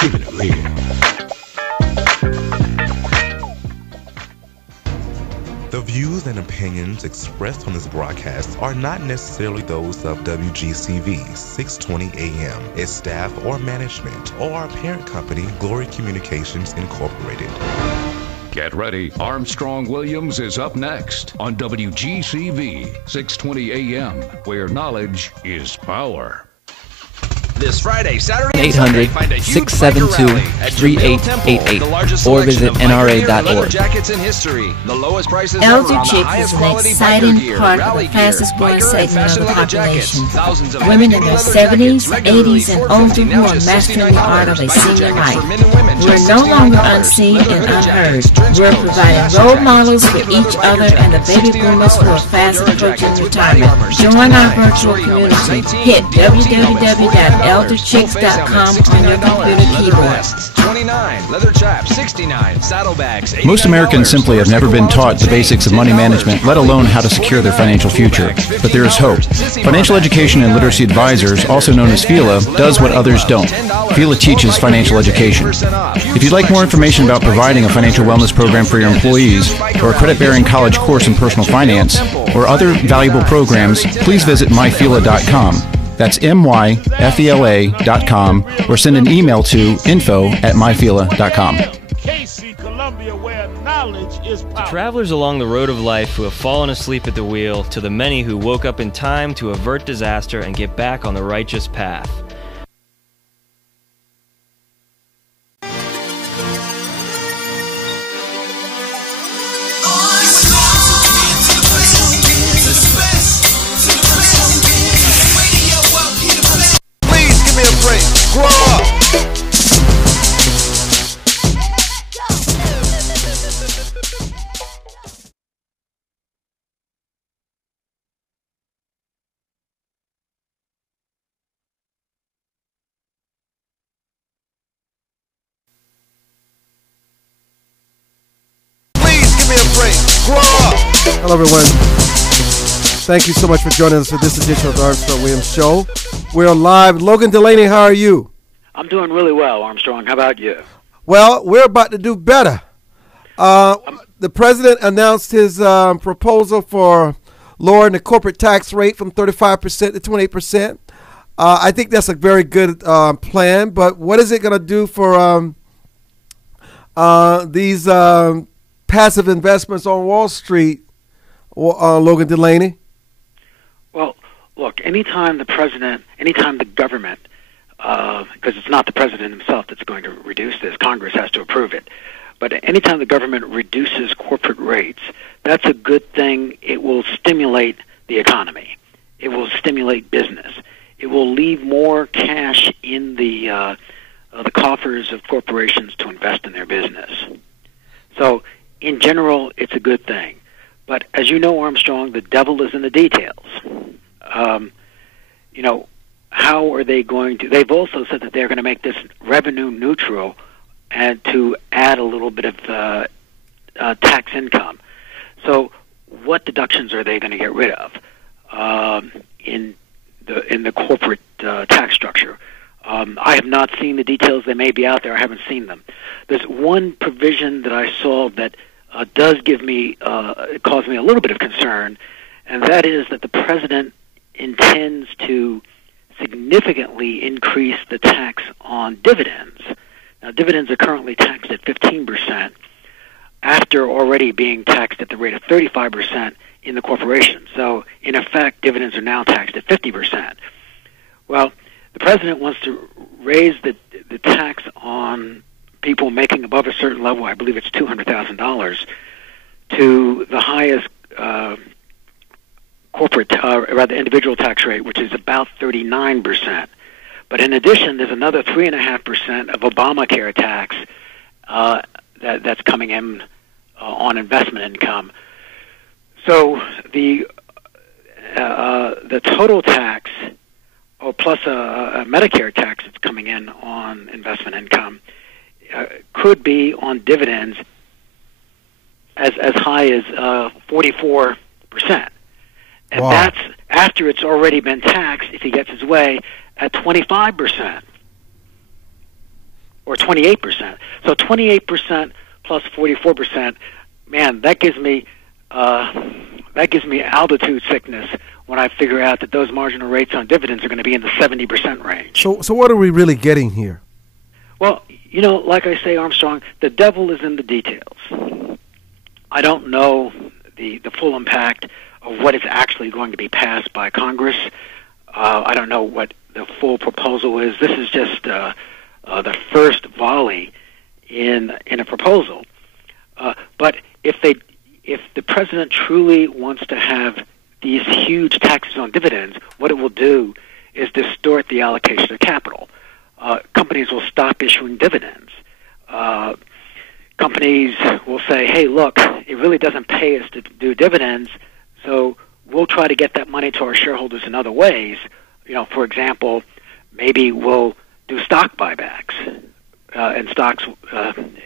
keeping it real. The views and opinions expressed on this broadcast are not necessarily those of WGCV 620 AM, its staff or management, or our parent company, Glory Communications Incorporated. Get ready. Armstrong Williams is up next on WGCV 620 AM, where knowledge is power. This Friday, Saturday, 800-672-3888 or visit nra.org. Jackets in history. The lowest prices Elder ever on the Chicks highest is an quality exciting biker gear, part of rally the fastest gear, growing biker and segment fashion of the leather jackets. population. Thousands of Women in their leather 70s, jackets, regularly 80s, and $450, older who now are just mastering the art of a $69. senior Biker jackets for life. men and women, We're just no longer $69. unseen Leather and hooded unheard. jackets, trench We're coats, providing fashion role jackets, models for leather each biker other and the jackets, baby boomers who are $69. fast Leather approaching jackets with body retirement. armor, Join our $69. virtual Shorty helmets, community. 19. Hit DLT helmets, www.elderchicks.com on your computer Leather keyboard. vests, $29. Leather chaps, $69. Saddlebags, $89. Most Americans simply have never been taught the basics of money management, let alone how to secure their financial future. But there is hope. Financial Education and Literacy Advisors, also known as FELA, does what others don't. FELA teaches financial education. If you'd like more information about providing a financial wellness program for your employees, or a credit-bearing college course in personal finance, or other valuable programs, please visit myfela.com. That's myfela.com, or send an email to info@myfela.com. To travelers along the road of life who have fallen asleep at the wheel, to the many who woke up in time to avert disaster and get back on the righteous path. Please give me a break. Grow up. Please give me a break. Grow up. Hello, everyone. Thank you so much for joining us for this edition of the Armstrong Williams Show. We're live. Logan, Delany, how are you? I'm doing really well, Armstrong. How about you? Well, we're about to do better. The president announced his proposal for lowering the corporate tax rate from 35% to 28%. I think that's a very good plan, but what is it going to do for these passive investments on Wall Street, Logan Delany? Well, look, anytime the government, because it's not the president himself that's going to reduce this, Congress has to approve it, but anytime the government reduces corporate rates, that's a good thing. It will stimulate the economy. It will stimulate business. It will leave more cash in the coffers of corporations to invest in their business. So, in general, it's a good thing. But as you know, Armstrong, the devil is in the details. How are they going to... They've also said that they're going to make this revenue neutral and to add a little bit of tax income. So what deductions are they going to get rid of in the corporate tax structure? I have not seen the details. They may be out there. I haven't seen them. There's one provision that I saw that does cause me a little bit of concern, and that is that the president intends to significantly increase the tax on dividends. Now, dividends are currently taxed at 15% after already being taxed at the rate of 35% in the corporation. So, in effect, dividends are now taxed at 50%. Well, the president wants to raise the tax on people making above a certain level, I believe it's $200,000, to the highest individual tax rate, which is about 39%. But in addition, there's another 3.5% of Obamacare tax that's coming in on investment income. So the total tax, plus a Medicare tax that's coming in on investment income, could be on dividends as high as 44%. And wow. That's after it's already been taxed, if he gets his way, at 25%. Or 28%. So 28% plus 44%, man, that gives me altitude sickness when I figure out that those marginal rates on dividends are going to be in the 70% range. So what are we really getting here? Well, like I say, Armstrong, the devil is in the details. I don't know the full impact of what is actually going to be passed by Congress. I don't know what the full proposal is. This is just the first volley in a proposal. But if the president truly wants to have these huge taxes on dividends, what it will do is distort the allocation of capital. Companies will stop issuing dividends. Companies will say, hey, look, it really doesn't pay us to do dividends, so we'll try to get that money to our shareholders in other ways. For example, maybe we'll do stock buybacks, and stocks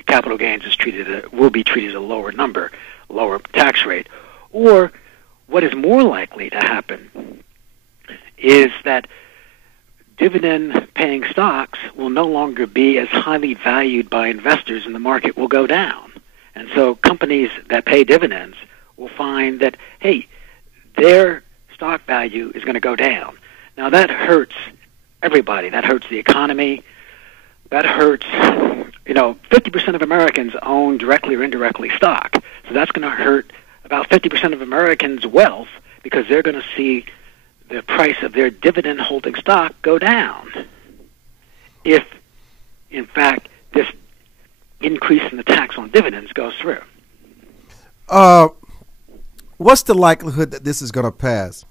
capital gains will be treated at a lower number, lower tax rate. Or what is more likely to happen is that dividend-paying stocks will no longer be as highly valued by investors, and the market will go down. And so companies that pay dividends will find that, hey, their stock value is going to go down. Now, that hurts everybody. That hurts the economy. That hurts, 50% of Americans own directly or indirectly stock. So that's going to hurt about 50% of Americans' wealth because they're going to see the price of their dividend-holding stock go down if, in fact, this increase in the tax on dividends goes through. What's the likelihood that this is going to pass?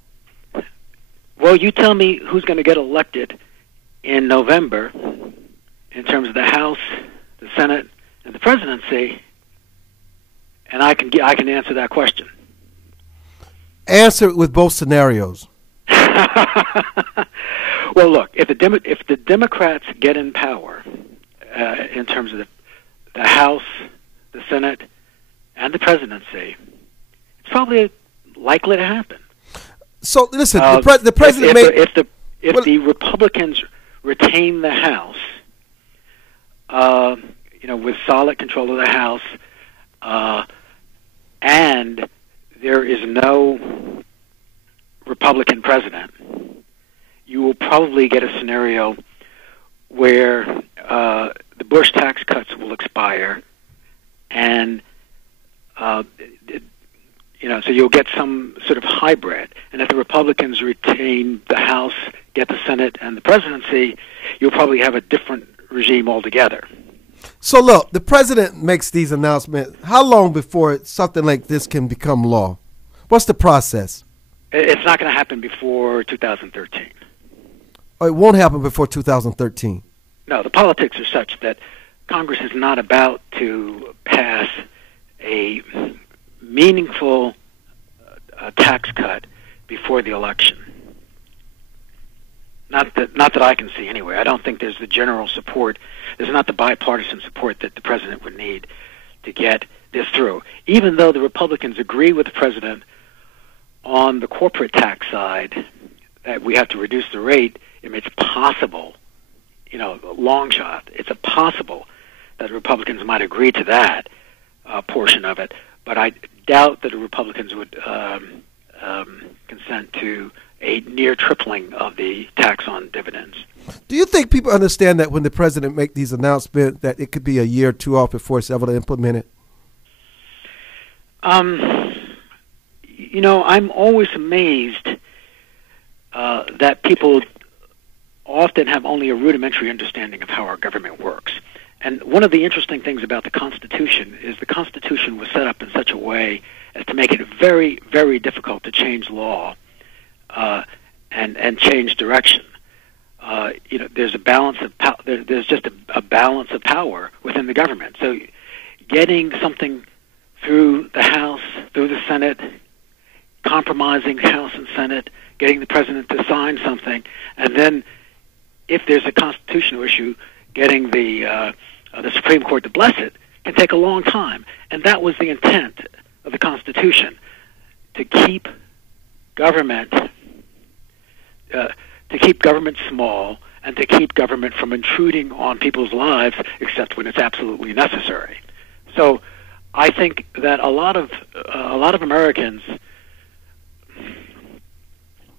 Well, you tell me who's going to get elected in November in terms of the House, the Senate, and the presidency, and I can answer that question. Answer it with both scenarios. Well, look, if the Democrats get in power in terms of the House, the Senate, and the presidency, it's probably likely to happen. So listen, the president if the Republicans retain the House, with solid control of the House, and there is no Republican president, you will probably get a scenario where the Bush tax cuts will expire, and so you'll get some sort of hybrid. And if the Republicans retain the House, get the Senate and the presidency, you'll probably have a different regime altogether. So look, the president makes these announcements. How long before something like this can become law? What's the process? It's not going to happen before 2013. Oh, it won't happen before 2013. No, the politics are such that Congress is not about to pass a meaningful tax cut before the election. Not that I can see anyway. I don't think there's the general support. There's not the bipartisan support that the president would need to get this through. Even though the Republicans agree with the president on the corporate tax side that we have to reduce the rate, it's possible, long shot, it's possible that the Republicans might agree to that portion of it, but I doubt that the Republicans would consent to a near tripling of the tax on dividends. Do you think people understand that when the president makes these announcements that it could be a year or two off before it's able to implement it? I'm always amazed that people often have only a rudimentary understanding of how our government works. And one of the interesting things about the Constitution is the Constitution was set up in such a way as to make it very, very difficult to change law and change direction. There's a balance of there's just a balance of power within the government. So getting something through the House, through the Senate, compromising the House and Senate, getting the president to sign something, and then if there's a constitutional issue, getting the Supreme Court to bless it can take a long time. And that was the intent of the Constitution, to keep government small and to keep government from intruding on people's lives except when it's absolutely necessary. So I think that a lot of Americans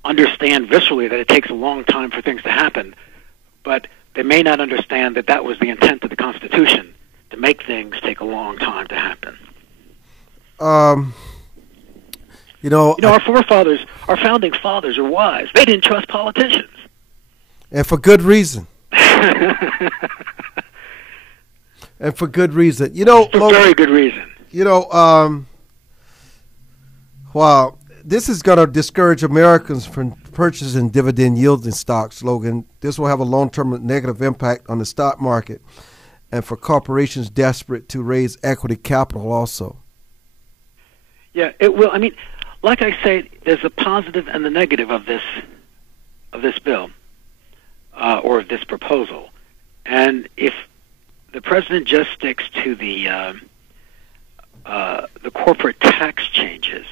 understand viscerally that it takes a long time for things to happen, but they may not understand that that was the intent of the Constitution, to make things take a long time to happen. Our forefathers, our founding fathers are wise. They didn't trust politicians. And for good reason. And for good reason. For very good reason. While this is going to discourage Americans from purchasing dividend-yielding stocks, Logan, this will have a long-term negative impact on the stock market and for corporations desperate to raise equity capital also. Yeah, it will. I mean, like I say, there's a positive and the negative of this bill or of this proposal. And if the president just sticks to the corporate tax changes,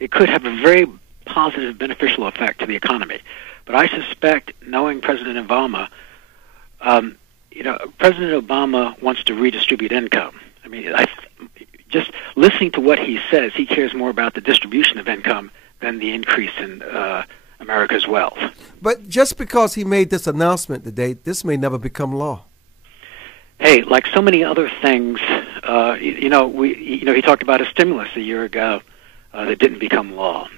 it could have a very positive, beneficial effect to the economy. But I suspect, knowing President Obama, President Obama wants to redistribute income. I mean, just listening to what he says, he cares more about the distribution of income than the increase in America's wealth. But just because he made this announcement today, this may never become law. Hey, like so many other things, he talked about a stimulus a year ago that didn't become law.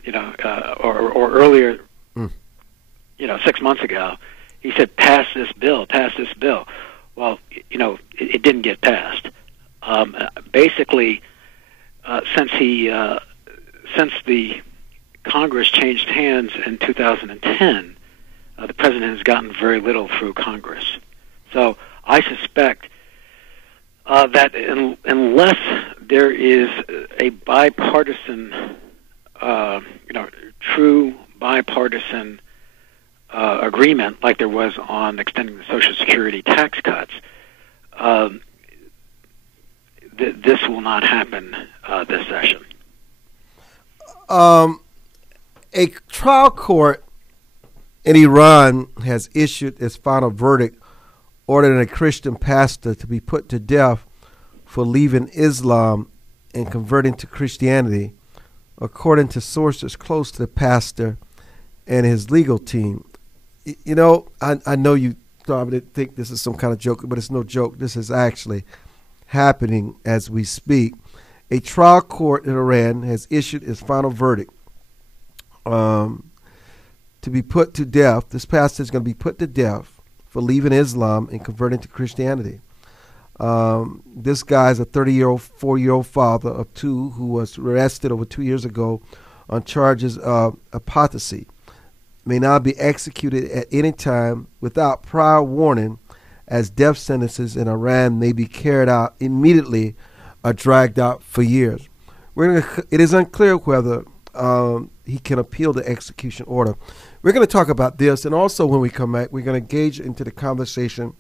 Or earlier, 6 months ago, he said, "Pass this bill, pass this bill." Well, it didn't get passed. Basically, since the Congress changed hands in 2010, the president has gotten very little through Congress. So I suspect that unless there is a bipartisan, true bipartisan agreement like there was on extending the Social Security tax cuts, this will not happen this session. A trial court in Iran has issued its final verdict ordering a Christian pastor to be put to death for leaving Islam and converting to Christianity, according to sources close to the pastor and his legal team. I know you probably think this is some kind of joke, but it's no joke. This is actually happening as we speak. A trial court in Iran has issued its final verdict to be put to death. This pastor is going to be put to death for leaving Islam and converting to Christianity. This guy is a 4-year-old father of two who was arrested over 2 years ago on charges of apostasy. May now be executed at any time without prior warning, as death sentences in Iran may be carried out immediately or dragged out for years. It is unclear whether he can appeal the execution order. We're going to talk about this, and also when we come back, we're going to engage into the conversation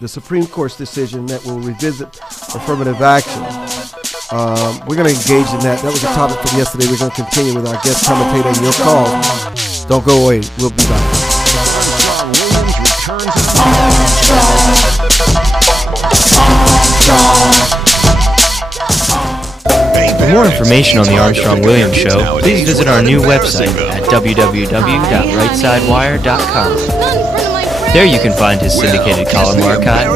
the Supreme Court's decision that will revisit affirmative action. We're going to engage in that. That was a topic from yesterday. We're going to continue with our guest commentator and your call. Don't go away. We'll be back. For more information on the Armstrong-Williams Show, please visit our new website at www.rightsidewire.com. There you can find his syndicated column archive,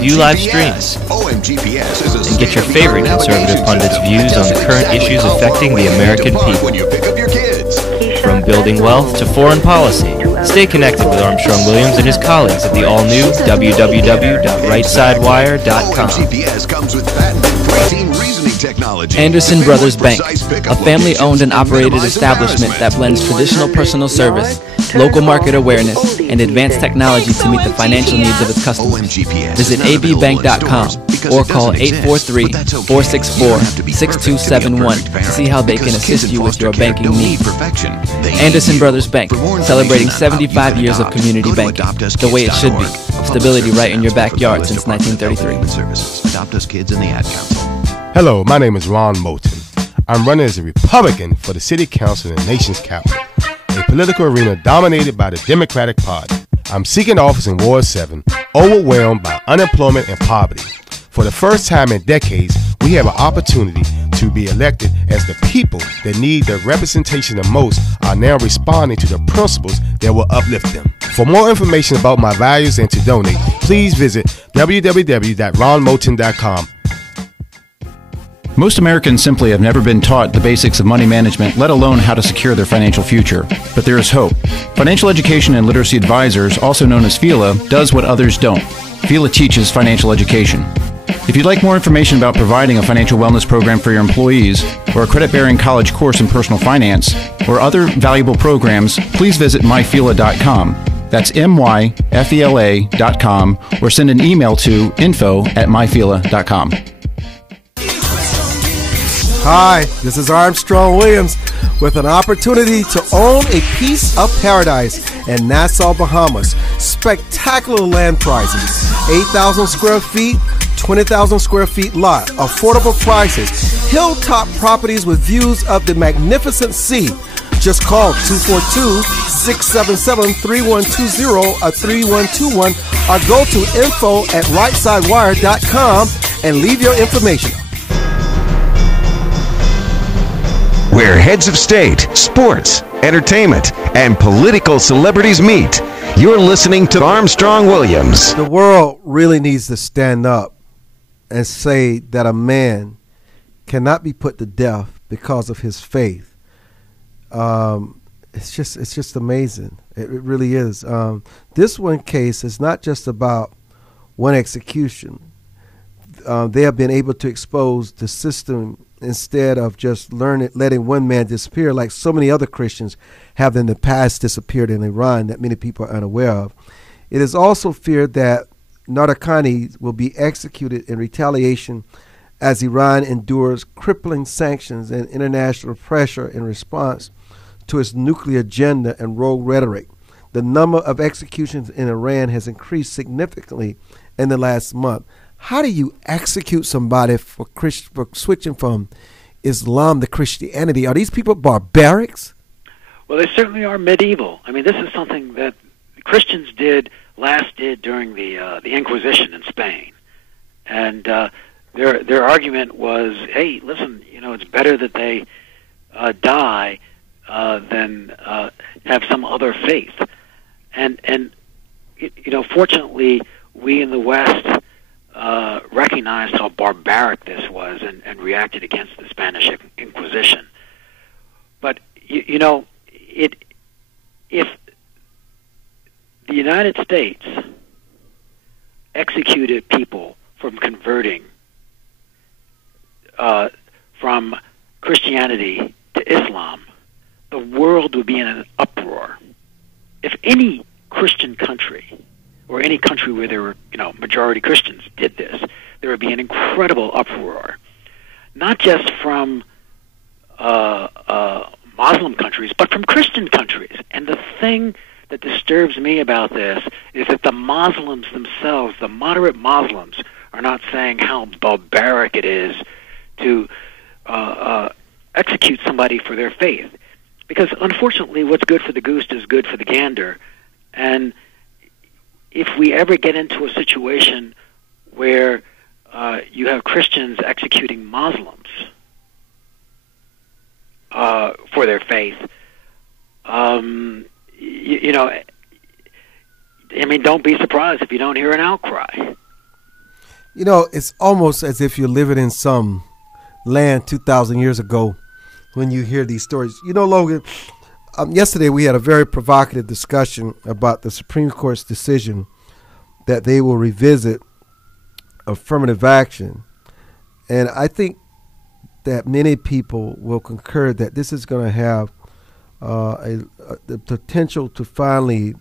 view live streams, and get your favorite conservative pundits' views on the current issues affecting the American people. From building wealth to foreign policy, stay connected with Armstrong-Williams and his colleagues at the all-new www.rightsidewire.com. Anderson Brothers Bank, a family-owned and operated establishment that blends traditional personal service, local market awareness, and advanced technology to meet the financial needs of its customers. Visit abbank.com or call 843-464-6271 to see how they can assist you with your banking needs. Anderson Brothers Bank, celebrating 75 years of community banking, the way it should be. Stability right in your backyard since 1933. Adopt Us Kids and the Ad Council. Hello, my name is Ron Moulton. I'm running as a Republican for the City Council in the nation's capital. A political arena dominated by the Democratic Party. I'm seeking office in Ward 7, overwhelmed by unemployment and poverty. For the first time in decades, we have an opportunity to be elected as the people that need the representation the most are now responding to the principles that will uplift them. For more information about my values and to donate, please visit www.ronmoulton.com. Most Americans simply have never been taught the basics of money management, let alone how to secure their financial future. But there is hope. Financial Education and Literacy Advisors, also known as FELA, does what others don't. FELA teaches financial education. If you'd like more information about providing a financial wellness program for your employees, or a credit-bearing college course in personal finance, or other valuable programs, please visit myfela.com. That's myfela.com, or send an email to info@myfela.com. Hi, this is Armstrong Williams with an opportunity to own a piece of paradise in Nassau, Bahamas. Spectacular land prices, 8,000 square feet, 20,000 square feet lot, affordable prices, hilltop properties with views of the magnificent sea. Just call 242-677-3120 or 3121 or go to info@rightsidewire.com and leave your information. Where heads of state, sports, entertainment, and political celebrities meet. You're listening to Armstrong Williams. The world really needs to stand up and say that a man cannot be put to death because of his faith. It's just amazing. It really is. This one case is not just about one execution. They have been able to expose the system instead of just letting one man disappear like so many other Christians have in the past disappeared in Iran that many people are unaware of. It is also feared that Nadarkhani will be executed in retaliation as Iran endures crippling sanctions and international pressure in response to its nuclear agenda and rogue rhetoric. The number of executions in Iran has increased significantly in the last month. How do you execute somebody for switching from Islam to Christianity? Are these people barbarics? Well, they certainly are medieval. I mean, this is something that Christians did during the Inquisition in Spain, and their argument was, hey, listen, it's better that they die than have some other faith, and fortunately, we in the West recognized how barbaric this was and reacted against the Spanish Inquisition. But if the United States executed people from converting from Christianity to Islam, the world would be in an uproar. If any Christian country, or any country where there were, majority Christians did this, there would be an incredible uproar. Not just from Muslim countries, but from Christian countries. And the thing that disturbs me about this is that the Muslims themselves, the moderate Muslims, are not saying how barbaric it is to execute somebody for their faith. Because unfortunately, what's good for the goose is good for the gander. And if we ever get into a situation where you have Christians executing Muslims for their faith, don't be surprised if you don't hear an outcry. It's almost as if you're living in some land 2,000 years ago when you hear these stories. Logan, yesterday we had a very provocative discussion about the Supreme Court's decision that they will revisit affirmative action. And I think that many people will concur that this is going to have the potential to finally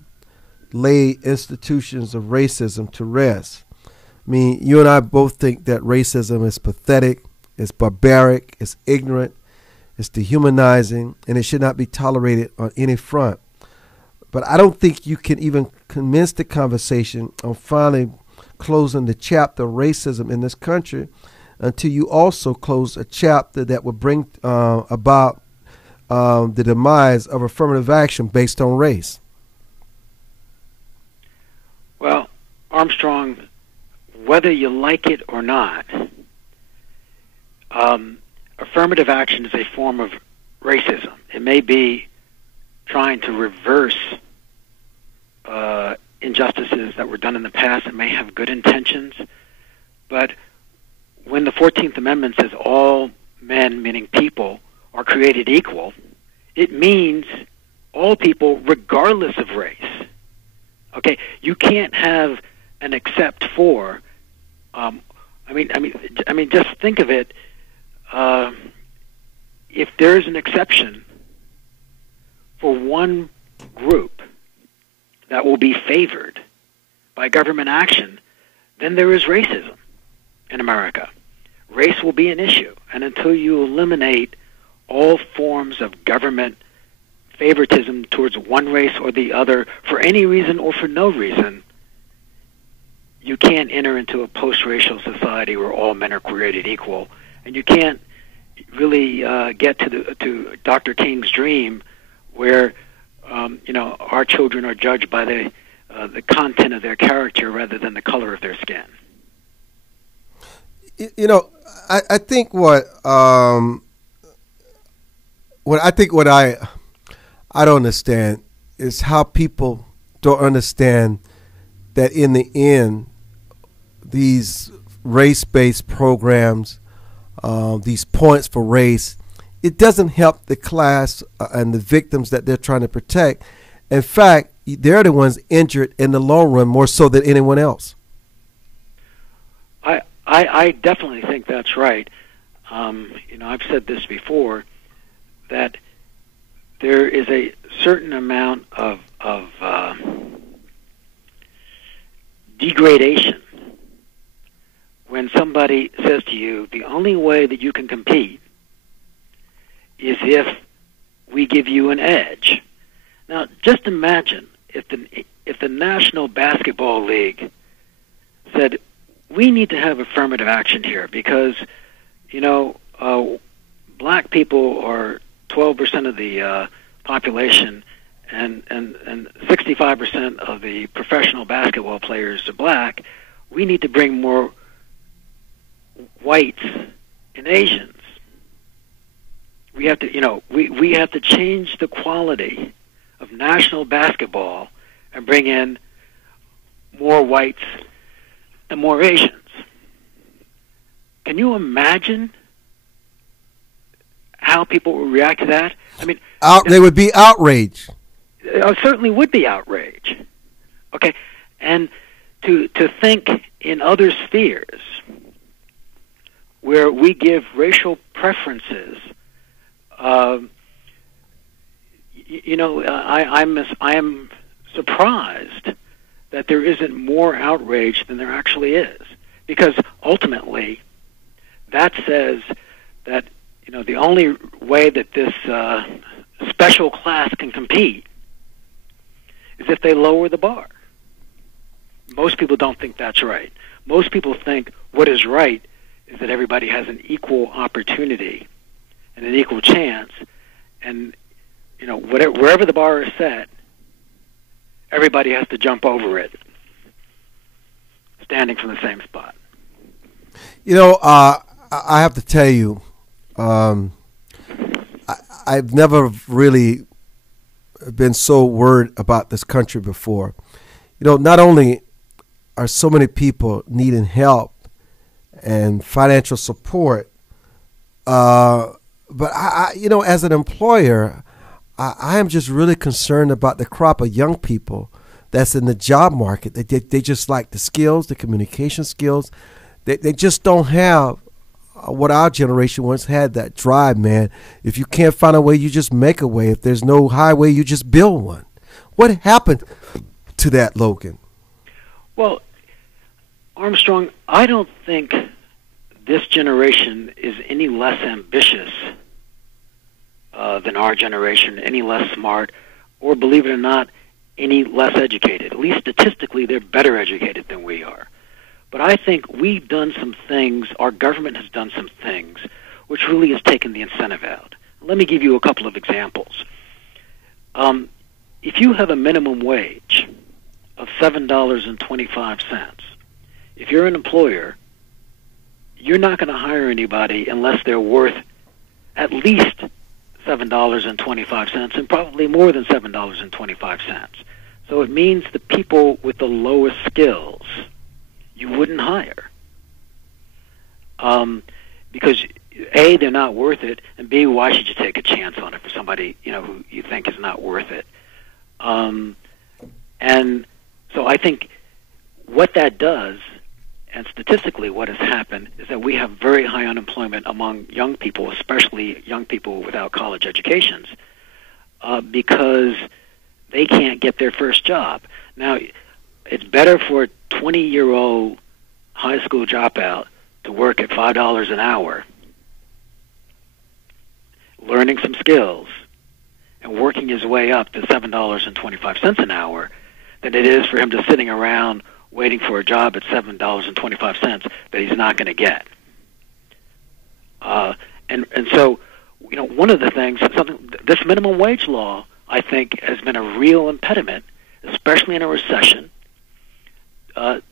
lay institutions of racism to rest. I mean, you and I both think that racism is pathetic, it's barbaric, it's ignorant, it's dehumanizing, and it should not be tolerated on any front. But I don't think you can even commence the conversation on finally closing the chapter of racism in this country until you also close a chapter that will bring about the demise of affirmative action based on race? Well, Armstrong, whether you like it or not, affirmative action is a form of racism. It may be trying to reverse injustices that were done in the past. It may have good intentions, but when the 14th Amendment says all men, meaning people, are created equal, it means all people regardless of race. Okay, you can't have an except for. I mean, just think of it. If there's an exception for one group that will be favored by government action, then there is racism in America. Race will be an issue, and until you eliminate all forms of government favoritism towards one race or the other for any reason or for no reason, you can't enter into a post-racial society where all men are created equal, and you can't really get to Dr. King's dream, where our children are judged by the content of their character rather than the color of their skin. I think what I don't understand is how people don't understand that in the end, these race-based programs, these points for race, it doesn't help the class and the victims that they're trying to protect. In fact, they're the ones injured in the long run more so than anyone else. I definitely think that's right. I've said this before, that there is a certain amount of degradation when somebody says to you, the only way that you can compete is if we give you an edge. Now, just imagine if the National Basketball League said, we need to have affirmative action here because, black people are 12% of the population, and 65% of the professional basketball players are black. We need to bring more whites and Asians. We have to, we have to change the quality of national basketball and bring in more whites and more Asians. Can you imagine how people would react to that? I mean, they would be outraged. Certainly would be outrage. Okay, and to think in other spheres where we give racial preferences, I am surprised that there isn't more outrage than there actually is, because ultimately that says that the only way that this special class can compete is if they lower the bar. Most people don't think that's right. Most people think what is right is that everybody has an equal opportunity and an equal chance, and wherever the bar is set, everybody has to jump over it, standing from the same spot. I have to tell you, I've never really been so worried about this country before. Not only are so many people needing help and financial support, but as an employer, I am just really concerned about the crop of young people that's in the job market. They just lack the skills, the communication skills. They just don't have what our generation once had, that drive, man. If you can't find a way, you just make a way. If there's no highway, you just build one. What happened to that, Logan? Well, Armstrong, I don't think this generation is any less ambitious than our generation, any less smart, or, believe it or not, any less educated. At least statistically, they're better educated than we are. But I think we've done some things, our government has done some things, which really has taken the incentive out. Let me give you a couple of examples. If you have a minimum wage of $7.25, if you're an employer, you're not going to hire anybody unless they're worth at least $7.25 and probably more than $7.25. So it means the people with the lowest skills you wouldn't hire. Because A, they're not worth it, and B, why should you take a chance on it for somebody, who you think is not worth it? And so I think what that does, and statistically what has happened, is that we have very high unemployment among young people, especially young people without college educations, because they can't get their first job. Now, it's better for a 20-year-old high school dropout to work at $5 an hour, learning some skills, and working his way up to $7.25 an hour than it is for him just sitting around waiting for a job at $7.25 that he's not going to get. And so, one of the things, this minimum wage law, I think, has been a real impediment, especially in a recession,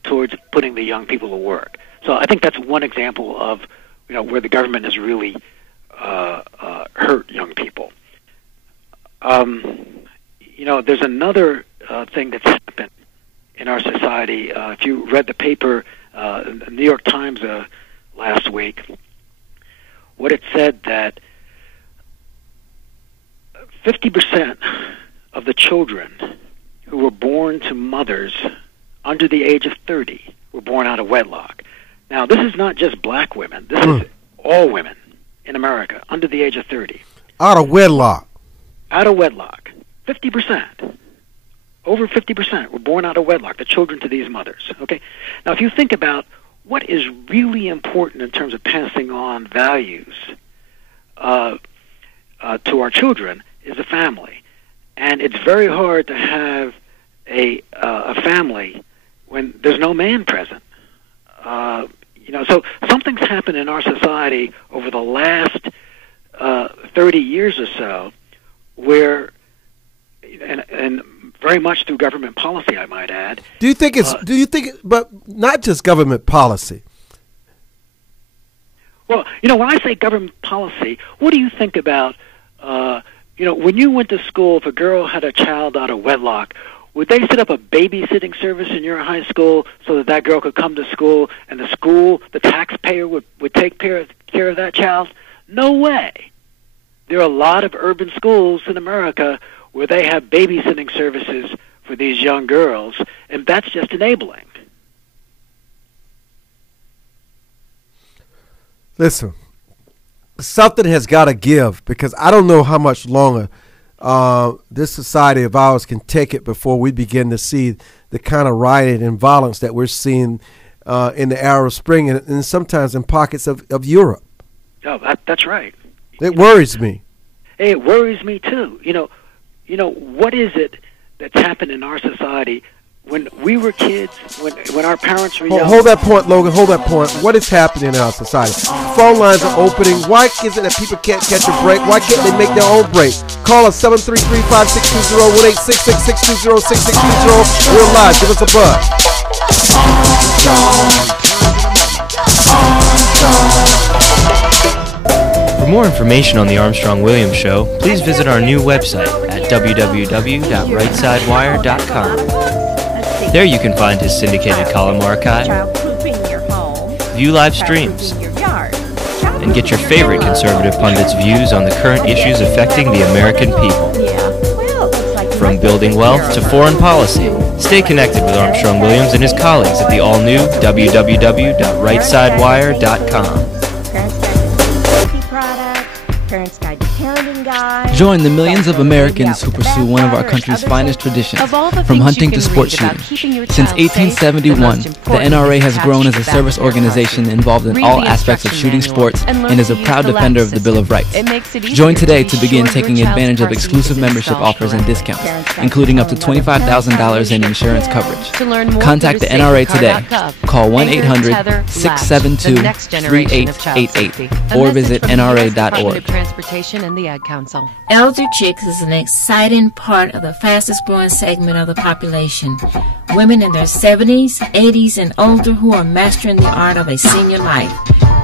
towards putting the young people to work. So I think that's one example of, where the government has really hurt young people. There's another thing that's happened in our society. If you read the paper, the New York Times last week, what it said that 50% of the children who were born to mothers under the age of 30 were born out of wedlock. Now, this is not just black women. This is all women in America under the age of 30. Out of wedlock. Out of wedlock. 50%. Over 50% were born out of wedlock, the children to these mothers. Okay. Now, if you think about what is really important in terms of passing on values to our children is a family. And it's very hard to have a family when there's no man present. So something's happened in our society over the last 30 years or so where, and very much through government policy, I might add. But not just government policy. Well, when I say government policy, what do you think about, when you went to school, if a girl had a child out of wedlock, would they set up a babysitting service in your high school so that girl could come to school and the taxpayer would take care of that child? No way. There are a lot of urban schools in America where they have babysitting services for these young girls, and that's just enabling. Listen, something has got to give, because I don't know how much longer this society of ours can take it before we begin to see the kind of riot and violence that we're seeing in the Arab Spring and sometimes in pockets of Europe. Oh, that's right. It worries me. It worries me too. What is it that's happened in our society when we were kids, when our parents were young? Hold that point, Logan. Hold that point. What is happening in our society? Phone lines are opening. Why is it that people can't catch a break? Why can't they make their own break? Call us 733-5620, 1-866-662-6620. We're live. Give us a buzz. For more information on the Armstrong-Williams Show, please visit our new website at www.rightsidewire.com. There you can find his syndicated column archive, view live streams, and get your favorite conservative pundits' views on the current issues affecting the American people. From building wealth to foreign policy, stay connected with Armstrong-Williams and his colleagues at the all-new www.rightsidewire.com. Parents Guide to Parenting Join the millions of Americans who pursue one of our country's finest traditions, from hunting to sport shooting. Since 1871, the NRA has grown as a service organization involved in all aspects of shooting sports and is a proud defender of the Bill of Rights. Join today to begin taking advantage of exclusive membership offers and discounts, including up to $25,000 in insurance coverage. Contact the NRA today. Call 1-800-672-3888 or visit nra.org. Transportation and the Ad Council. Elder Chicks is an exciting part of the fastest growing segment of the population. Women in their 70s, 80s, and older who are mastering the art of a senior life.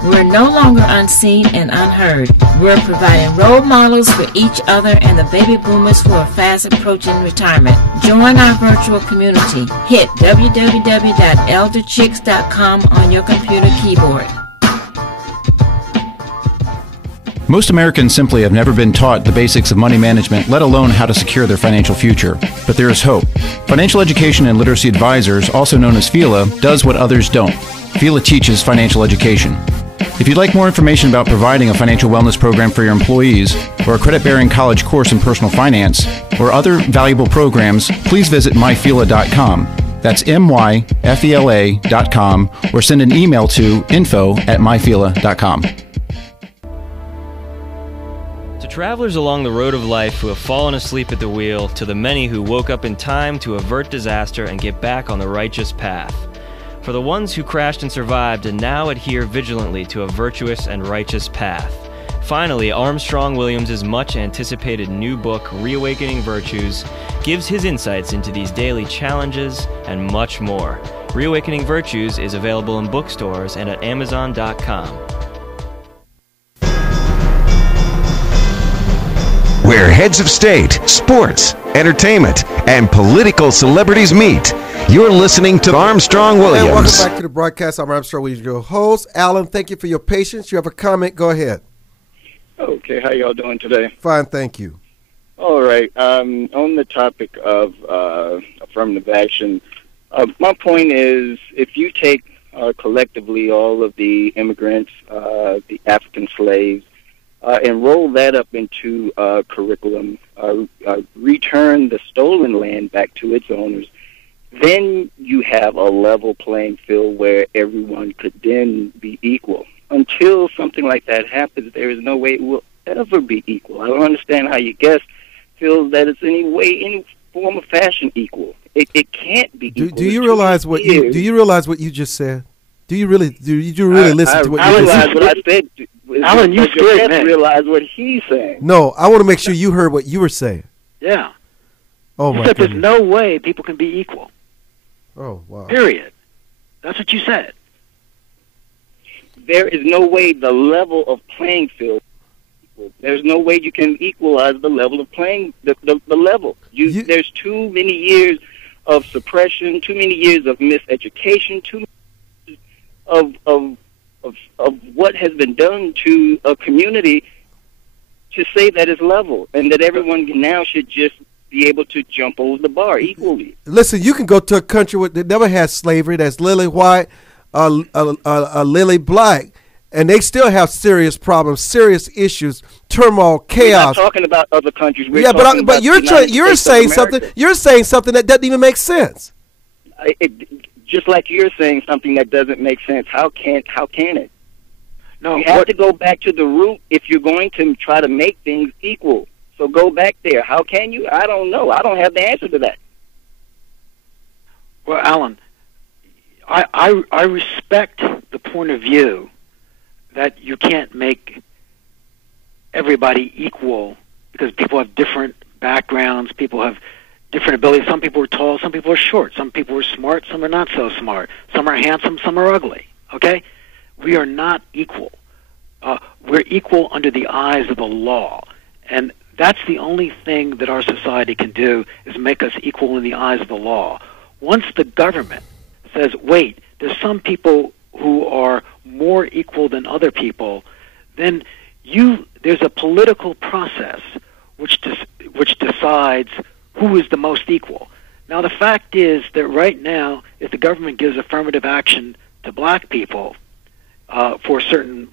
We're no longer unseen and unheard. We're providing role models for each other and the baby boomers who are fast approaching retirement. Join our virtual community. Hit www.elderchicks.com on your computer keyboard. Most Americans simply have never been taught the basics of money management, let alone how to secure their financial future. But there is hope. Financial Education and Literacy Advisors, also known as FELA, does what others don't. FELA teaches financial education. If you'd like more information about providing a financial wellness program for your employees, or a credit-bearing college course in personal finance, or other valuable programs, please visit myfela.com. That's myfela.com, or send an email to info@myfela.com. To travelers along the road of life who have fallen asleep at the wheel, to the many who woke up in time to avert disaster and get back on the righteous path. For the ones who crashed and survived and now adhere vigilantly to a virtuous and righteous path. Finally, Armstrong Williams' much-anticipated new book, Reawakening Virtues, gives his insights into these daily challenges and much more. Reawakening Virtues is available in bookstores and at Amazon.com. Where heads of state, sports, entertainment, and political celebrities meet. You're listening to Armstrong Williams. And welcome back to the broadcast. I'm Armstrong Williams, your host. Alan, thank you for your patience. You have a comment? Go ahead. Okay, how y'all doing today? Fine, thank you. All right. On the topic of affirmative action, my point is, if you take collectively all of the immigrants, the African slaves, and roll that up into curriculum, return the stolen land back to its owners, then you have a level playing field where everyone could then be equal. Until something like that happens, there is no way it will ever be equal. I don't understand how you guys feel that it's any form of fashion equal. It can't be equal. Do you realize what you just said? Do you really listen to what you just said? I realize what I said. Alan, you scared me. Realize what he's saying. No, I want to make sure you heard what you were saying. Yeah. Oh you my said goodness. there's no way people can be equal. Oh wow. Period. That's what you said. There is no way the level of playing field. There's no way you can equalize the level of playing the level. There's too many years of suppression, too many years of miseducation, too many of what has been done to a community to say that it's level and that everyone now should just be able to jump over the bar equally. Listen, you can go to a country that never had slavery, that's lily white, lily black, and they still have serious problems, serious issues, turmoil, chaos. We're not talking about other countries. We're yeah, talking but you're saying something. You're saying something that doesn't even make sense. Just like you're saying something that doesn't make sense. How can it? No, you have to go back to the root if you're going to try to make things equal. So go back there. How can you? I don't know. I don't have the answer to that. Well, Alan, I respect the point of view that you can't make everybody equal because people have different backgrounds, people have different abilities. Some people are tall, some people are short, some people are smart, some are not so smart, some are handsome, some are ugly, okay? We are not equal. We're equal under the eyes of the law, and that's the only thing that our society can do is make us equal in the eyes of the law. Once the government says, wait, there's some people who are more equal than other people, then there's a political process which decides who is the most equal. Now, the fact is that right now, if the government gives affirmative action to black people, for certain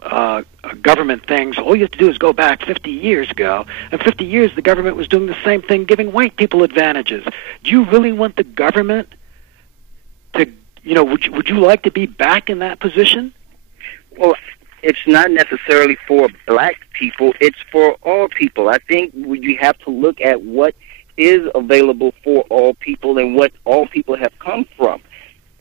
government things. All you have to do is go back 50 years ago. And 50 years, the government was doing the same thing, giving white people advantages. Do you really want the government to, would you like to be back in that position? Well, it's not necessarily for black people. It's for all people. I think we have to look at what is available for all people and what all people have come from.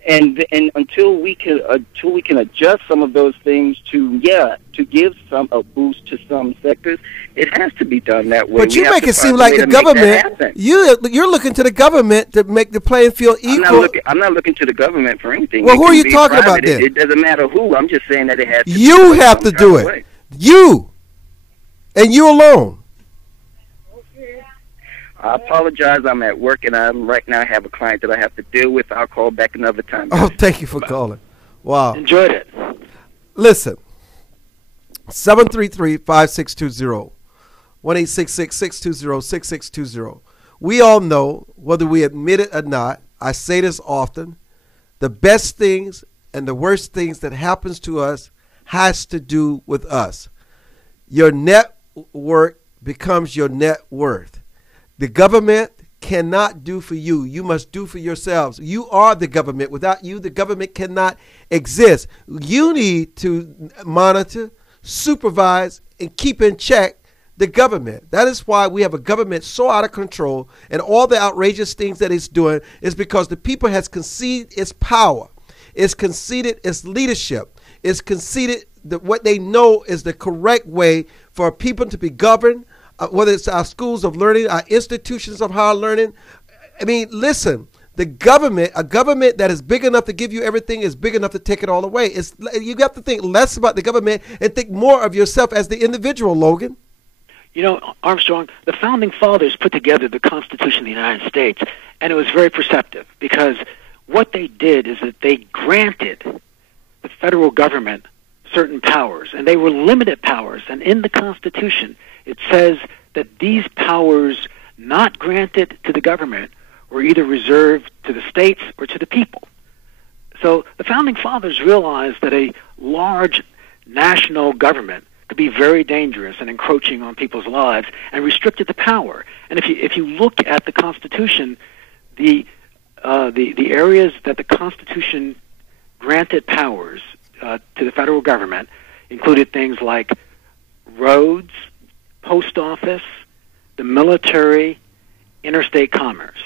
And until we can adjust some of those things to give a boost to some sectors, it has to be done that way. But you make it seem like the government, you're looking to the government to make the playing field equal. I'm not looking to the government for anything. Well, who are you talking about then? It doesn't matter who. I'm just saying that it has to be. You have to do it. You. And you alone. I apologize. I'm at work, and right now I have a client that I have to deal with. I'll call back another time. Oh, thank you for calling. Wow. Enjoyed it. Listen, 733-5620, 1-866-620-6620. We all know, whether we admit it or not, I say this often, the best things and the worst things that happens to us has to do with us. Your network becomes your net worth. The government cannot do for you. You must do for yourselves. You are the government. Without you, the government cannot exist. You need to monitor, supervise, and keep in check the government. That is why we have a government so out of control, and all the outrageous things that it's doing is because the people has conceded its power. It's conceded its leadership. It's conceded what they know is the correct way for people to be governed, whether it's our schools of learning, our institutions of higher learning. I mean, listen, a government that is big enough to give you everything is big enough to take it all away. You have to think less about the government and think more of yourself as the individual, Logan. Armstrong, the Founding Fathers put together the Constitution of the United States, and it was very perceptive because what they did is that they granted the federal government certain powers, and they were limited powers. And in the Constitution, it says that these powers not granted to the government were either reserved to the states or to the people. So the Founding Fathers realized that a large national government could be very dangerous and encroaching on people's lives, and restricted the power. And if you look at the Constitution, the areas that the Constitution granted powers to the federal government included things like roads, post office, the military, interstate commerce,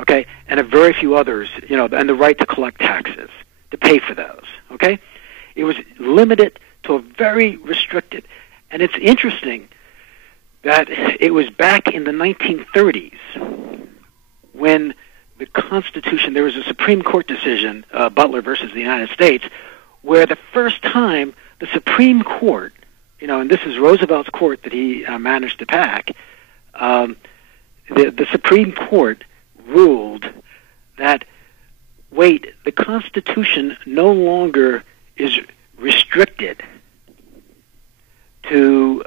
okay, and a very few others, and the right to collect taxes, to pay for those, okay? It was limited to a very restricted, and it's interesting that it was back in the 1930s when the Constitution, there was a Supreme Court decision, Butler versus the United States, where the first time the Supreme Court, and this is Roosevelt's court that he managed to pack, the Supreme Court ruled that, the Constitution no longer is restricted to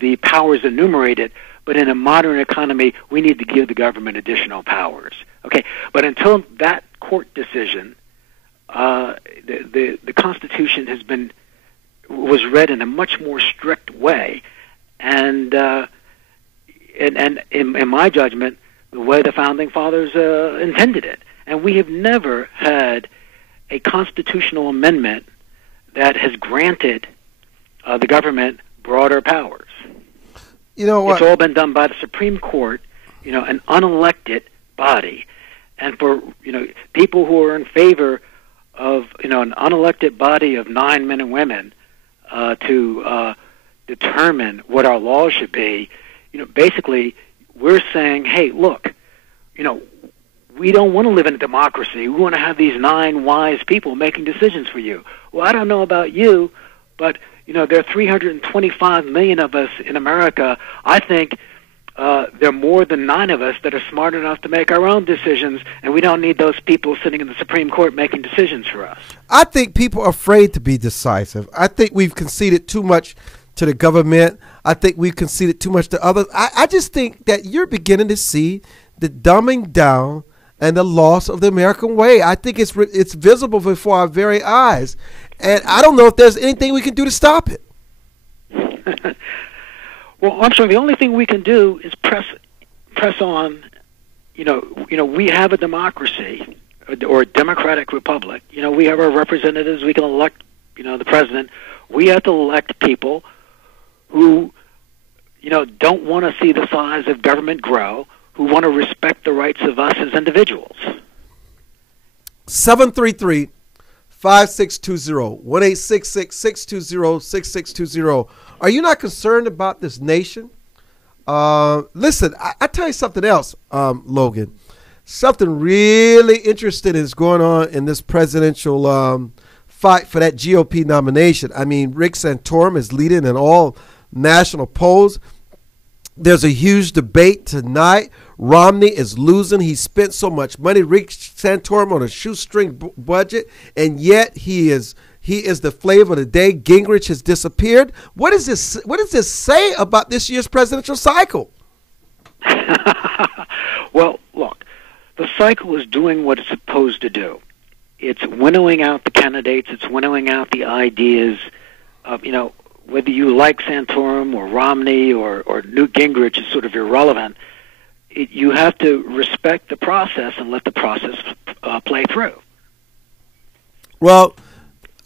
the powers enumerated, but in a modern economy, we need to give the government additional powers. Okay, but until that court decision, the Constitution was read in a much more strict way, and in my judgment, the way the Founding Fathers intended it. And we have never had a constitutional amendment that has granted the government broader powers. You know what? It's all been done by the Supreme Court, an unelected body. And for people who are in favor of an unelected body of 9 men and women to determine what our laws should be, basically we're saying, hey, look, we don't want to live in a democracy. We want to have these 9 wise people making decisions for you. Well, I don't know about you, but there are 325 million of us in America. I think there are more than 9 of us that are smart enough to make our own decisions, and we don't need those people sitting in the Supreme Court making decisions for us. I think people are afraid to be decisive. I think we've conceded too much to the government. I think we've conceded too much to others. I just think that you're beginning to see the dumbing down and the loss of the American way. I think it's visible before our very eyes, and I don't know if there's anything we can do to stop it. Well, Armstrong, the only thing we can do is press on. You know, we have a democracy or a democratic republic. You know, we have our representatives. We can elect, the president. We have to elect people who, don't want to see the size of government grow, who want to respect the rights of us as individuals. 733-5620, 1-866-620-6620. Are you not concerned about this nation? Listen, I tell you something else, Logan. Something really interesting is going on in this presidential fight for that GOP nomination. I mean, Rick Santorum is leading in all national polls. There's a huge debate tonight. Romney is losing. He spent so much money. Rick Santorum on a shoestring budget, and yet he is the flavor of the day. Gingrich has disappeared. What does this say about this year's presidential cycle? Well, look, the cycle is doing what it's supposed to do. It's winnowing out the candidates. It's winnowing out the ideas of, whether you like Santorum or Romney or Newt Gingrich is sort of irrelevant. You have to respect the process and let the process play through. Well,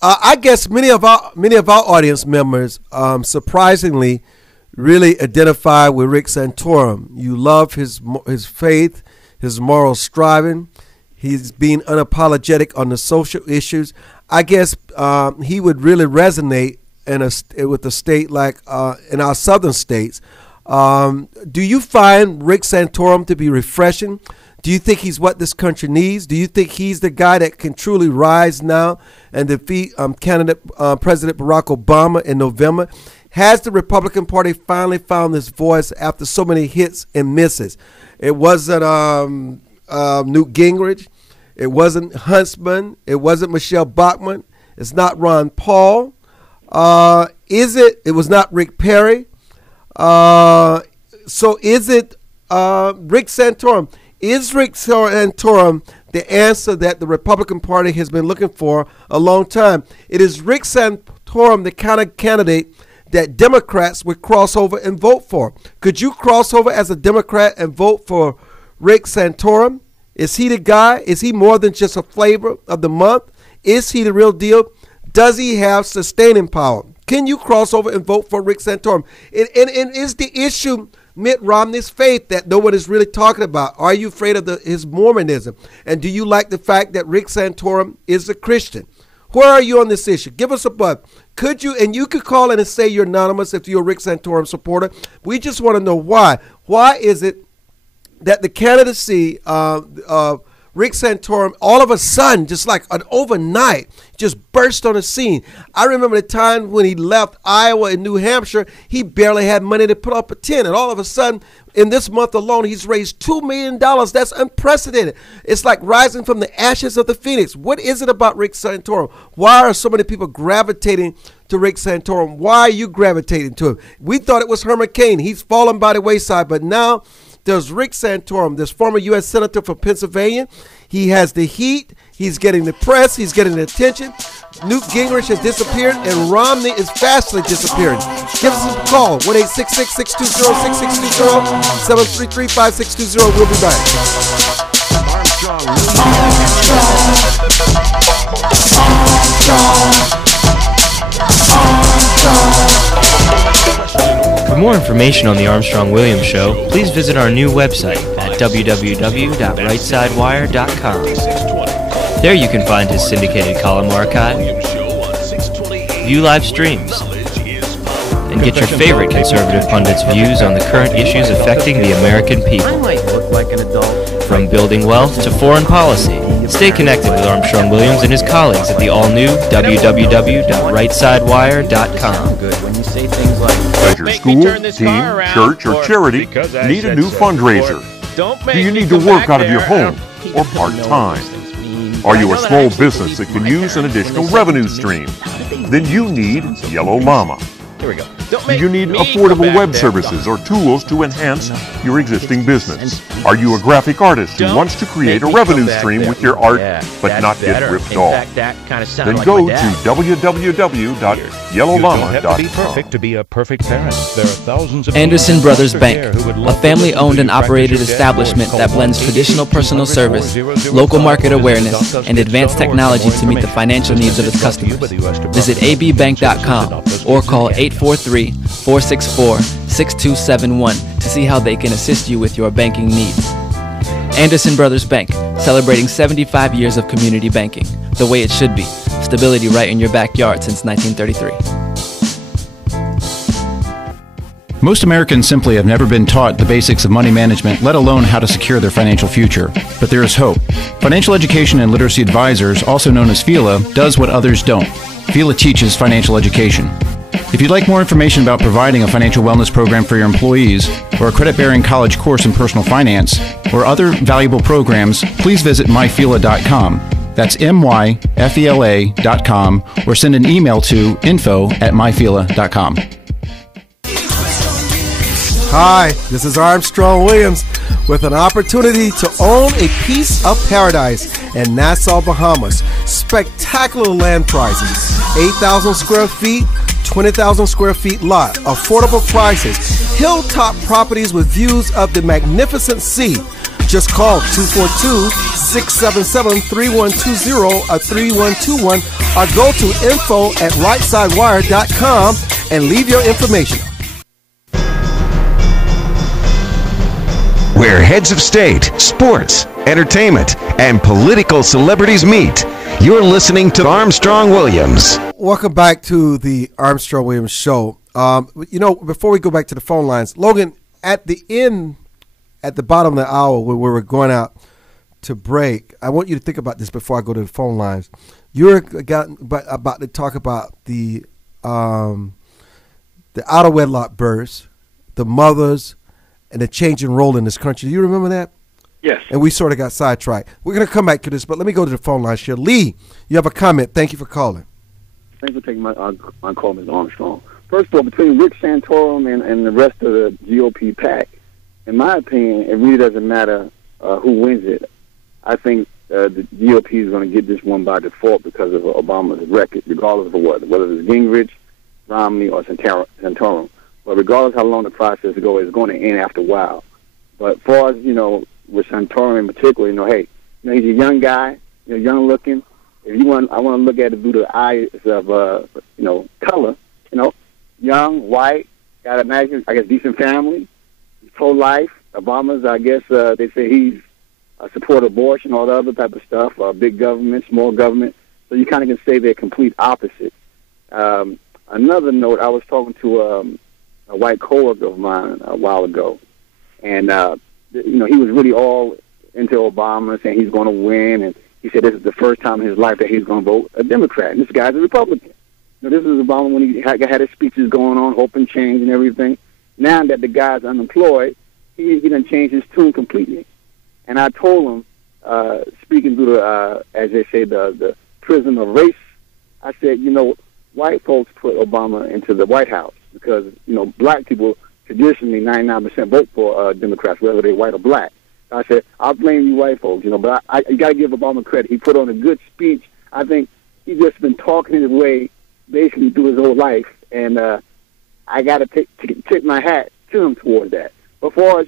I guess many of our audience members, surprisingly, really identify with Rick Santorum. You love his faith, his moral striving. He's being unapologetic on the social issues. I guess he would really resonate with a state like in our southern states. Do you find Rick Santorum to be refreshing? Do you think he's what this country needs? Do you think he's the guy that can truly rise now and defeat candidate President Barack Obama in November? Has the Republican Party finally found this voice after so many hits and misses? It wasn't Newt Gingrich. It wasn't Huntsman. It wasn't Michelle Bachmann. It's not Ron Paul. It was not Rick Perry. So is it Rick Santorum? Is Rick Santorum the answer that the Republican Party has been looking for a long time? It is Rick Santorum the kind of candidate that Democrats would cross over and vote for. Could you cross over as a Democrat and vote for Rick Santorum? Is he the guy? Is he more than just a flavor of the month? Is he the real deal? Does he have sustaining power? Can you cross over and vote for Rick Santorum? And is the issue Mitt Romney's faith that no one is really talking about? Are you afraid of his Mormonism? And do you like the fact that Rick Santorum is a Christian? Where are you on this issue? Give us a buzz. Could you, and you could call in and say you're anonymous if you're a Rick Santorum supporter. We just want to know why. Why is it that the candidacy of Rick Santorum, all of a sudden, just like an overnight, just burst on the scene? I remember the time when he left Iowa and New Hampshire, he barely had money to put up a tent. And all of a sudden, in this month alone, he's raised $2 million. That's unprecedented. It's like rising from the ashes of the phoenix. What is it about Rick Santorum? Why are so many people gravitating to Rick Santorum? Why are you gravitating to him? We thought it was Herman Cain. He's fallen by the wayside, but now there's Rick Santorum, this former U.S. Senator from Pennsylvania. He has the heat. He's getting the press. He's getting the attention. Newt Gingrich has disappeared, and Romney is fastly disappearing. Give us a call, 1-866-620-6620, 733-5620. We'll be back. For more information on the Armstrong-Williams Show, please visit our new website at www.rightsidewire.com. There you can find his syndicated column archive, view live streams, and get your favorite conservative pundits' views on the current issues affecting the American people. I might look like an adult. From building wealth to foreign policy, stay connected with Armstrong Williams and his colleagues at the all-new www.rightsidewire.com. When you say things like, does your school, team, church, or charity need a new fundraiser? Do you need to work out of your home or part-time? Are you a small business that can use an additional revenue stream? Then you need Yellow Llama. Here we go. Do you need affordable web services or tools to enhance your existing business? Are you a graphic artist who wants to create a revenue stream with your art but not get ripped off? Then go to www.yellowllama.com. To be a perfect parent. There are thousands of Anderson Brothers Bank, a family-owned and operated establishment that blends traditional personal service, local market awareness, and advanced technology to meet the financial needs of its customers. Visit abbank.com or call 843-464-6271 to see how they can assist you with your banking needs. Anderson Brothers Bank, celebrating 75 years of community banking, the way it should be. Stability right in your backyard since 1933. Most Americans simply have never been taught the basics of money management, let alone how to secure their financial future. But there is hope. Financial Education and Literacy Advisors, also known as FELA, does what others don't. FELA teaches financial education. If you'd like more information about providing a financial wellness program for your employees, or a credit-bearing college course in personal finance, or other valuable programs, please visit myfela.com. That's myfela.com, or send an email to info@myfela.com. Hi, this is Armstrong Williams with an opportunity to own a piece of paradise in Nassau, Bahamas. Spectacular land prices, 8,000 square feet, 20,000 square feet lot, affordable prices, hilltop properties with views of the magnificent sea. Just call 242-677-3120 or 3121 or go to info@rightsidewire.com and leave your information. Where heads of state, sports, entertainment, and political celebrities meet. You're listening to Armstrong Williams. Welcome back to the Armstrong Williams Show. Before we go back to the phone lines, Logan, at the bottom of the hour when we were going out to break, I want you to think about this before I go to the phone lines. You're about to talk about the out of wedlock births, the mothers, and the changing role in this country. Do you remember that? Yes. And we sort of got sidetracked. We're going to come back to this, but let me go to the phone line here. Lee, you have a comment. Thank you for calling. Thanks for taking my call, Ms. Armstrong. First of all, between Rick Santorum and the rest of the GOP pack, in my opinion, it really doesn't matter who wins it. I think the GOP is going to get this one by default because of Obama's record, regardless of whether it's Gingrich, Romney, or Santorum. But regardless how long the process goes, it's going to end after a while. But as far as, with Santorum in particular, he's a young guy, young looking. If you want, I want to look at it through the eyes of, color, young, white, got a nice, decent family, pro-life. Obama's, they say he's support abortion, all the other type of stuff, big government, small government. So you kind of can say they're complete opposites. Another note, I was talking to a white coworker of mine a while ago, and he was really all into Obama, saying he's going to win, and he said this is the first time in his life that he's going to vote a Democrat, and this guy's a Republican. This is Obama when he had his speeches going on, hope and change and everything. Now that the guy's unemployed, he done changed his tune completely. And I told him, speaking through the, as they say, the prism of race, I said, white folks put Obama into the White House because, black people traditionally 99% vote for Democrats, whether they're white or black. I said, I'll blame you white folks, but you got to give Obama credit. He put on a good speech. I think he's just been talking his way basically through his whole life, and I got to tip my hat to him towards that. But for us,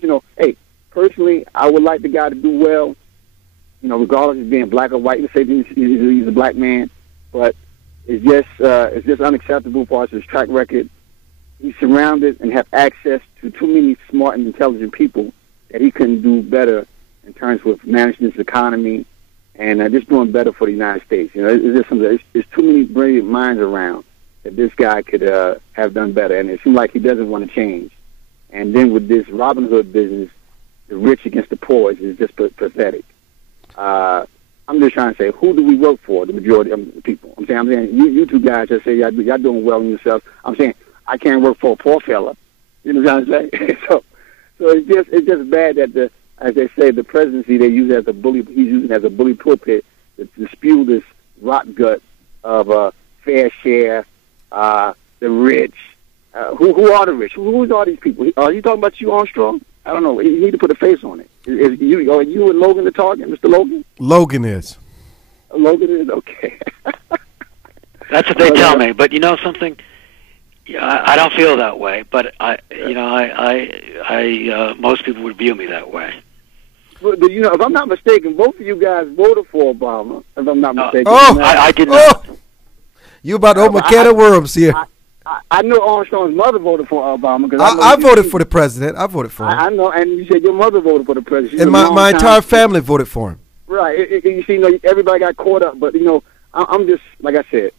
personally, I would like the guy to do well, regardless of being black or white. You say he's a black man, but it's just unacceptable for us, his track record. He's surrounded and have access to too many smart and intelligent people that he couldn't do better in terms of managing this economy and just doing better for the United States. There's too many brilliant minds around that this guy could have done better, and it seems like he doesn't want to change. And then with this Robin Hood business, the rich against the poor is just pathetic. I'm just trying to say, who do we work for, the majority of the people? I'm saying you two guys just say y'all doing well in yourselves. I'm saying I can't work for a poor fella. You know what I'm saying? so it's just bad that as they say, the presidency they use as a bully. He's using as a bully pulpit to spew this rot gut of fair share, the rich, Who are the rich? Who's all these people? Are you talking about you, Armstrong? I don't know. You need to put a face on it. Are you and Logan the target, Mr. Logan? Logan is. Logan is? Okay. That's what they tell me. But you know something? I don't feel that way. But most people would view me that way. But, you know, if I'm not mistaken, both of you guys voted for Obama. If I'm not mistaken. I did not. You about to open a can of worms here. I know Armstrong's mother voted for Obama. Cause I voted for the president. I voted for him. I know, and you said your mother voted for the president. And my entire family voted for him. Right. You see, everybody got caught up. But, I'm just, like I said.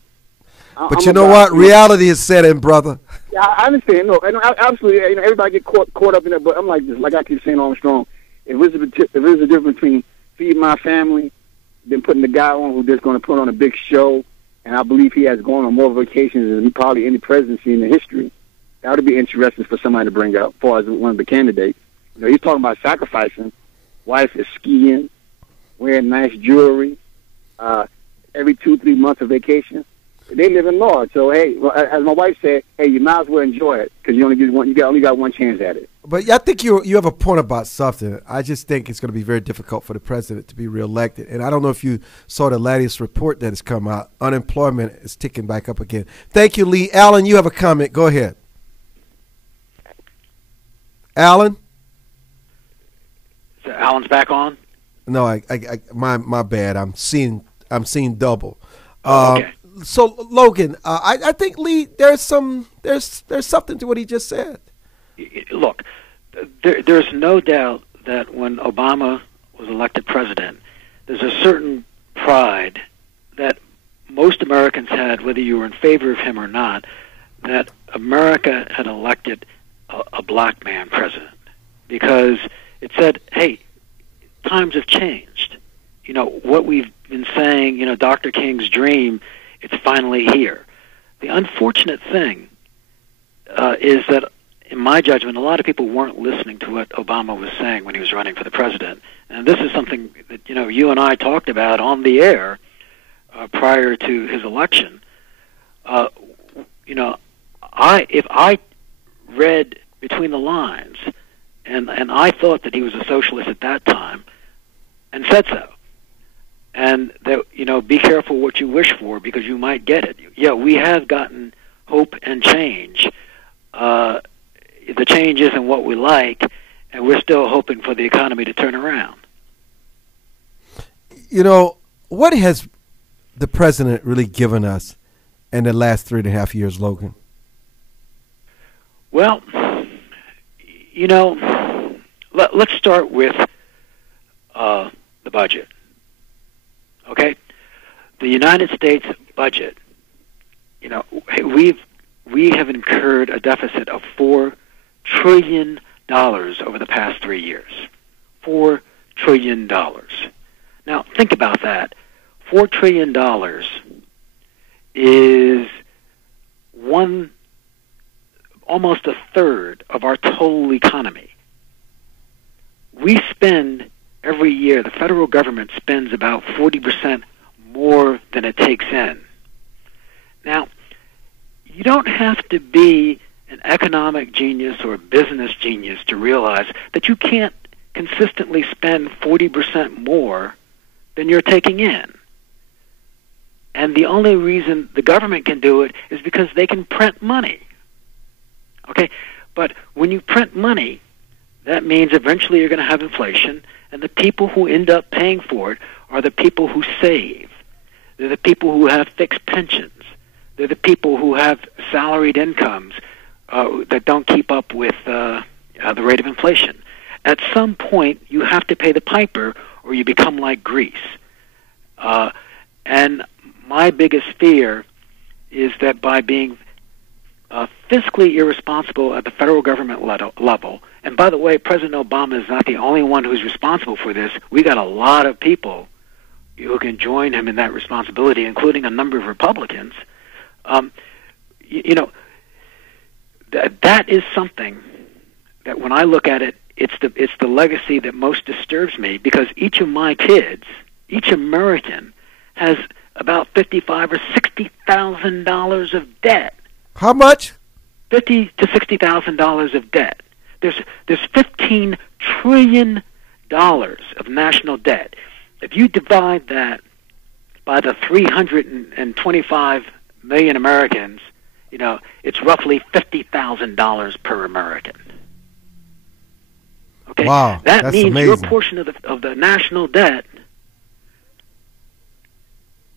But you know what? Reality is set in, brother. Yeah, I understand. No, and absolutely, everybody get caught up in it. But I'm like this. Like I keep saying, Armstrong, if there's a difference between feeding my family than putting the guy on who's just going to put on a big show, and I believe he has gone on more vacations than probably any presidency in the history. That would be interesting for somebody to bring up as far as one of the candidates. He's talking about sacrificing. Wife is skiing, wearing nice jewelry, every 2-3 months of vacation. They live in large. So, hey, as my wife said, hey, you might as well enjoy it because you only got one chance at it. But I think you have a point about something. I just think it's going to be very difficult for the president to be reelected. And I don't know if you saw the latest report that has come out. Unemployment is ticking back up again. Thank you, Lee. Alan, you have a comment. Go ahead. Alan? So Alan's back on? No, my bad. I'm seeing double. Okay. So Logan, I think Lee, there's something to what he just said. Look, there's no doubt that when Obama was elected president, there's a certain pride that most Americans had, whether you were in favor of him or not, that America had elected a black man president, because it said, hey, times have changed. What we've been saying, Dr. King's dream, it's finally here. The unfortunate thing is that, in my judgment, a lot of people weren't listening to what Obama was saying when he was running for the president. And this is something that, you and I talked about on the air prior to his election. If I read between the lines, and I thought that he was a socialist at that time, and said so, and that, be careful what you wish for because you might get it. Yeah, we have gotten hope and change. The change isn't what we like, and we're still hoping for the economy to turn around. What has the president really given us in the last 3.5 years, Logan? Well, let's start with the budget. Okay? The United States budget, we have incurred a deficit of $4 trillion over the past 3 years. $4 trillion. Now, think about that. $4 trillion is almost a third of our total economy. We spend every year, the federal government spends about 40% more than it takes in. Now, you don't have to be an economic genius or a business genius to realize that you can't consistently spend 40% more than you're taking in. And the only reason the government can do it is because they can print money. Okay? But when you print money, that means eventually you're going to have inflation, and the people who end up paying for it are the people who save. They're the people who have fixed pensions. They're the people who have salaried incomes that don't keep up with the rate of inflation. At some point, you have to pay the piper, or you become like Greece. And my biggest fear is that by being fiscally irresponsible at the federal government level, and by the way, President Obama is not the only one who's responsible for this. We got a lot of people who can join him in that responsibility, including a number of Republicans. That is something that when I look at it, it's the legacy that most disturbs me, because each of my kids, each American, has about $55,000 or $60,000 of debt. How much? $50,000 to $60,000 of debt. There's $15 trillion of national debt. If you divide that by the 325 million Americans, it's roughly $50,000 per American. Okay, wow, that means amazing. Your portion of the national debt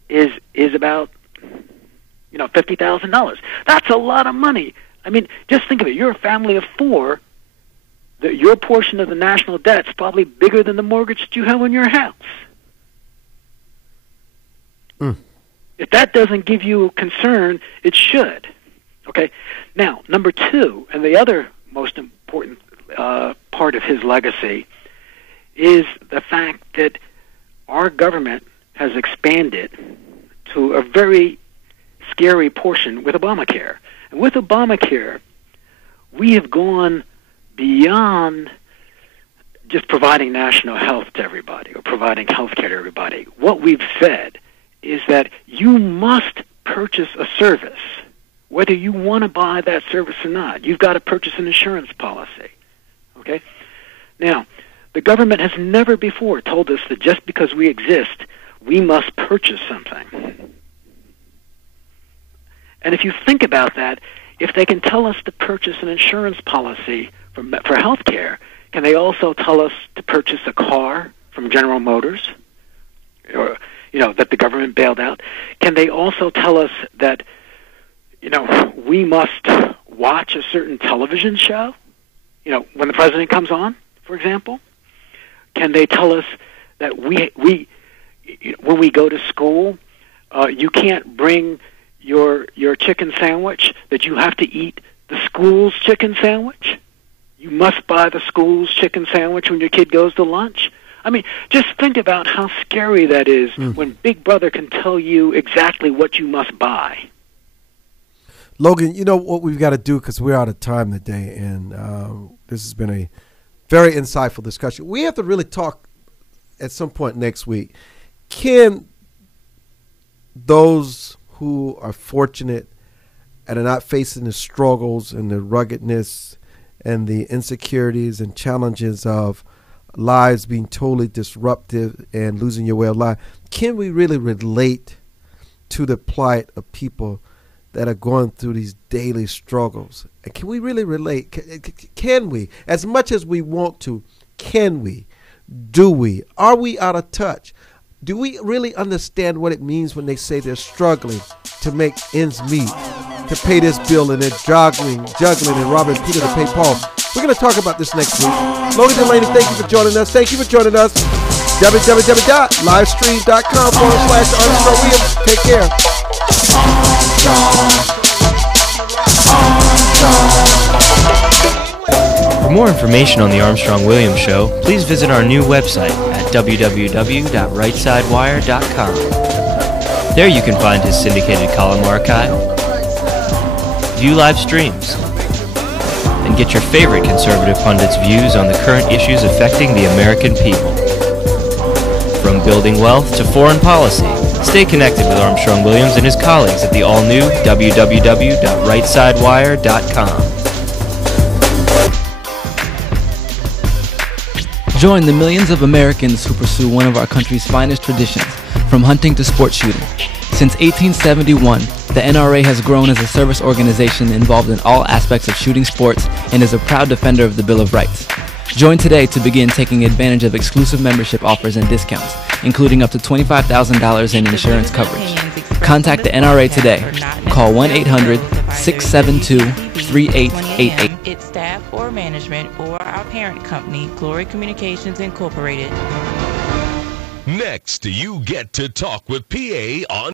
is about $50,000. That's a lot of money. I mean, just think of it. You're a family of four. Your portion of the national debt is probably bigger than the mortgage that you have on your house. If that doesn't give you concern, it should. Okay. Now, number two, and the other most important part of his legacy is the fact that our government has expanded to a very scary portion with Obamacare. And with Obamacare, we have gone beyond just providing national health to everybody or providing health care to everybody. What we've said is that you must purchase a service, whether you want to buy that service or not. You've got to purchase an insurance policy. Okay? Now, the government has never before told us that just because we exist, we must purchase something. And if you think about that, if they can tell us to purchase an insurance policy for health care, can they also tell us to purchase a car from General Motors, or that the government bailed out? Can they also tell us that we must watch a certain television show, when the president comes on, for example? Can they tell us that we when we go to school, you can't bring your chicken sandwich, that you have to eat the school's chicken sandwich? You must buy the school's chicken sandwich when your kid goes to lunch? I mean, just think about how scary that is when Big Brother can tell you exactly what you must buy. Logan, you know what we've got to do, because we're out of time today, and this has been a very insightful discussion. We have to really talk at some point next week. Can those who are fortunate and are not facing the struggles and the ruggedness and the insecurities and challenges of lives being totally disruptive and losing your way of life, can we really relate to the plight of people that are going through these daily struggles? And can we really relate? Can we? As much as we want to, can we? Do we? Are we out of touch? Do we really understand what it means when they say they're struggling to make ends meet, to pay this bill, and they're juggling and robbing Peter to pay Paul? We're going to talk about this next week. Logan Delany, thank you for joining us. Thank you for joining us. www.livestream.com/Armstrong Williams. Take care. For more information on the Armstrong Williams Show, please visit our new website at www.rightsidewire.com. There you can find his syndicated column archive, view live streams, and get your favorite conservative pundits' views on the current issues affecting the American people. From building wealth to foreign policy, stay connected with Armstrong Williams and his colleagues at the all-new www.rightsidewire.com. Join the millions of Americans who pursue one of our country's finest traditions, from hunting to sport shooting. Since 1871, the NRA has grown as a service organization involved in all aspects of shooting sports and is a proud defender of the Bill of Rights. Join today to begin taking advantage of exclusive membership offers and discounts, including up to $25,000 in insurance coverage. Contact the NRA today. Call 1-800-672-3888. Its staff or management or our parent company, Glory Communications Incorporated. Next, you get to talk with PA on